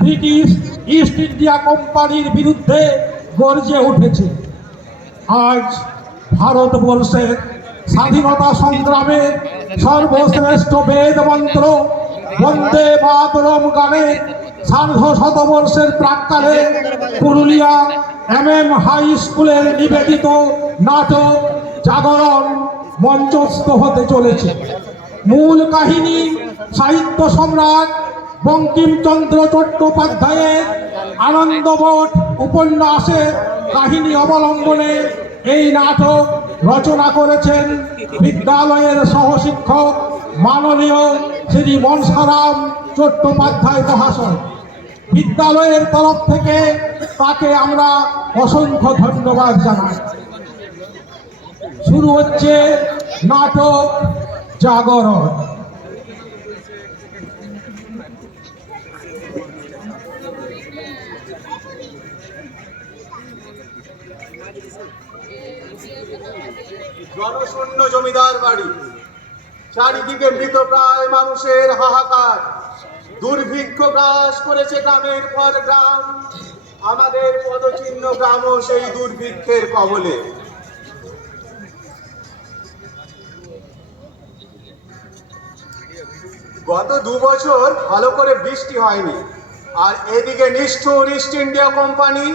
British east India কোম্পানির বিরুদ্ধে গর্জে উঠেছে। আজ ভারতবর্ষের স্বাধীনতা সংগ্রামে সর্বশ্রেষ্ঠ বেদ মন্ত্র বন্দে মাতরম গানে সার্ধ শতবর্ষের প্রাক্কালে পুরুলিয়া MM হাই স্কুলের নিবেদিত নাটক জাগরণ মঞ্চস্থ হতে চলেছে। মূল কাহিনী সাহিত্য সম্রাট বঙ্কিমচন্দ্র চট্টোপাধ্যায়ের আনন্দমঠ উপন্যাসের কাহিনী অবলম্বনে এই নাটক রচনা করেছেন বিদ্যালয়ের সহশিক্ষক মাননীয় শ্রী মনসারাম চট্টোপাধ্যায় মহাশয়। বিদ্যালয়ের তরফ থেকে তাকে আমরা অসংখ্য ধন্যবাদ জানাই। শুরু হচ্ছে নাটক জাগরণ। জনশূন্য জমিদার বাড়ি, চারিদিকে মৃতপ্রায় মানুষের হাহাকার, দুর্ভিক্ষ গ্রাস করেছে গ্রামের পর গ্রাম। আমাদের পদচিহ্ন গ্রামও সেই দুর্ভিক্ষের কবলে। গত 2 বছর ভালো করে বৃষ্টি হয়নি, আর এদিকে নিষ্ঠুর ইস্ট ইন্ডিয়া কোম্পানি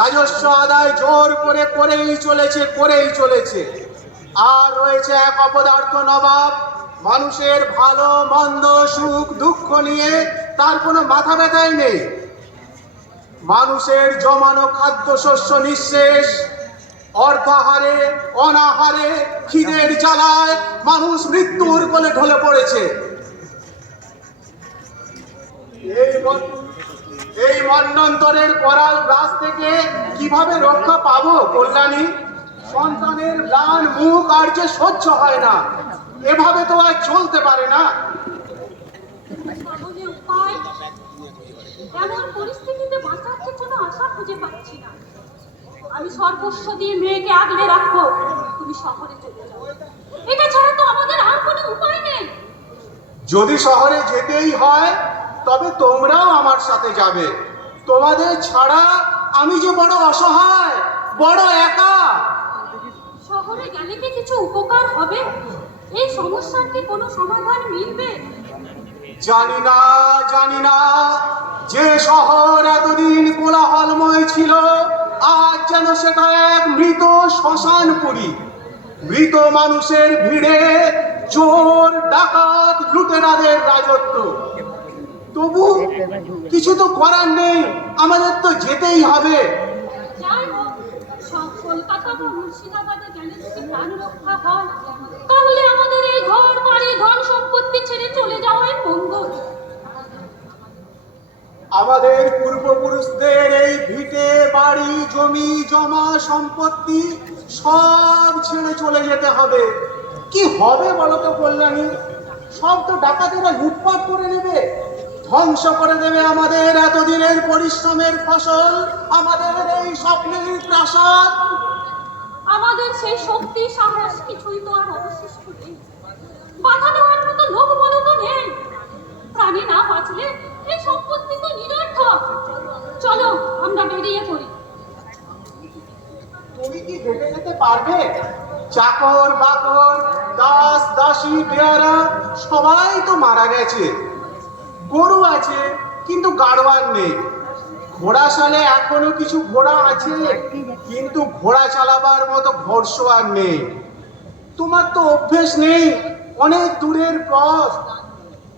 রাজস্ব আদায় জোর করে করেই চলেছে। আর রয়েছে এক অপদার্থ নবাব, মানুষের ভালো মন্দ সুখ দুঃখ নিয়ে তার কোনো মাথা ব্যথাই নেই। মানুষের জমানো খাদ্যশস্য নিঃশেষ, অর্ধাহারে অনাহারে খিদের জ্বালায় মানুষ মৃত্যুর কোলে ঢলে পড়েছে। এই মন্বন্তরের করাল গ্রাস থেকে কিভাবে রক্ষা পাবো কল্যাণী? সন্তানের প্রাণ মুখ আর যে সহ্য হয় না, এভাবে তো আর চলতে পারে না। এমন পরিস্থিতিতে বাঁচার কোনো আশা খুঁজে পাচ্ছি না। আমি সর্বস্ব দিয়ে মেয়েকে আগলে রাখবো, তুমি শহরে চলে যাও। এটা ছাড়া তো আমাদের আর কোনো উপায় নেই। যদি শহরে যেতেই হয় তবে তোমরাও আমার সাথে যাবে। তোমাদের ছাড়া আমি যে বড় অসহায়, বড় একা। শহরে গেলে কি কিছু উপকার হবে? এই সমস্যার কি কোনো সমাধান মিলবে? জানি না। যে শহর এতদিন কোলাহলময় ছিল, আজ যেন সেটা এক মৃত শ্মশানপুরী। মৃত মানুষের ভিড়ে চোর ডাকাত লুটেরাদের রাজত্ব। তবু কিছু তো করার নেই, আমাদের তো যেতেই হবে। যাই হোক, সব কলকাতা বা মুর্শিদাবাদে গেলে যদি প্রাণ রক্ষা হয়, তাহলে আমাদের এই ঘর বাড়ি ধন সম্পত্তি ছেড়ে চলে যাওয়াই মঙ্গল। আমাদের পূর্বপুরুষদের এই ভিটে বাড়ি জমি জমা সম্পত্তি সব ছেড়ে চলে যেতে হবে। কি হবে বলো তো কল্যাণী? সব তো ডাকাতেরা লুটপাট করে নেবে, ধ্বংস করে দেবে আমাদের এতদিনের পরিশ্রমের ফসল, আমাদের এই স্বপ্নের প্রাসাদ। আমাদের সেই শক্তি সাহস কিছুই তো আর অবশিষ্ট নেই। বাধা দেওয়ার মতো লোক বলে তো নেই। প্রাণী না বাঁচলে এই সম্পত্তি তো নিরর্থক। চলো আমরা বেরিয়ে পড়ি। তুমি কি হেঁটে যেতে পারবে? চাকর বাকর দাস দাসী বেয়ারা সবাই তো মারা গেছে। গরু আছে কিন্তু গাড়োয়ান নেই। ঘোড়া সালে এখনো কিছু ঘোড়া আছে, কিন্তু ঘোড়া চালাবার মতো ঘোড়সওয়ার নেই। তোমার তো অভ্যেস নেই, অনেক দূরের পথ,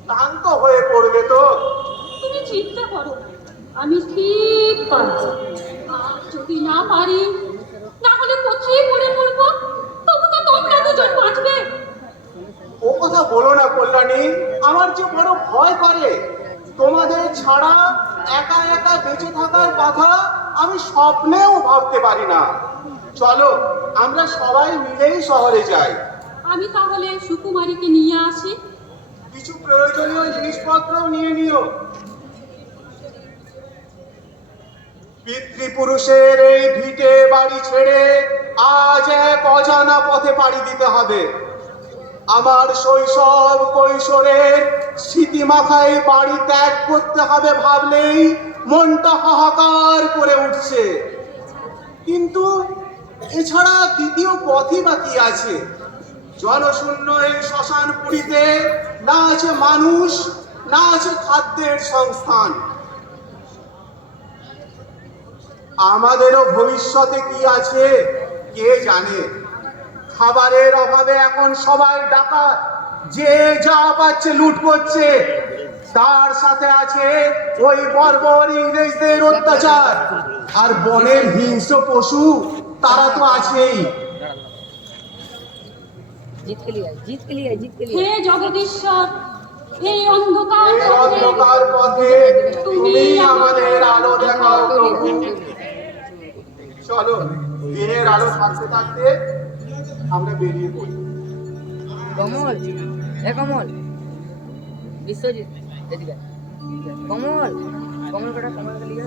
ক্লান্ত হয়ে পড়বে তো। তুমি চিন্তা করো, আমি ঠিক পারবো। আর যদি না পারি, না হলে কোথায় পড়ে পড়বো, তবু তো তোমরা দুজন বাঁচবে। ও কথা বলো না কল্যাণী, আমার যে বড় ভয় করে। তোমাদের ছাড়া একা একা বেঁচে থাকার কথা আমি স্বপ্নেও ভাবতে পারি না। চলো আমরা সবাই মিলেই শহরে যাই। আমি তাহলে সুকুমারীকে নিয়ে আসি। কিছু প্রয়োজনীয় জিনিসপত্র নিয়ে নিও। পিতৃপুরুষের এই ভিটে বাড়ি ছেড়ে আজ এক অজানা পথে পাড়ি দিতে হবে। আমার শৈশব কৈশোরের স্মৃতিমাখায় বাড়ি ত্যাগ করতে হবে ভাবলেই মনটা হাহাকার করে উঠছে। কিন্তু এছাড়া দ্বিতীয় পথই বা কি আছে? জনশূন্য এই শ্মশান পুরীতে না আছে মানুষ, না আছে খাদ্যের সংস্থান। আমাদেরও ভবিষ্যতে কি আছে কে জানে। খাবারের অভাবে এখন সবাই ডাকাত, যে যা পাচ্ছে লুট করছে। তার সাথে আছে ওই বর্বর ইংরেজদের অত্যাচার, আর বনের হিংস্র পশু তারা তো আছেই। जीत के लिए जीत के लिए जीत के लिए হে জগদীশ্বর, এই অন্ধকার এই পথে অন্ধকার পথে তুমি আমাদের আলো দেখাও প্রভু। চলো, দিনের আলো থাকতে থাকতে আমরা বেরিয়ে পড়ি। कमल ए कमल विश्वजीत এদিকে कमल कमल कटा कमल के लिए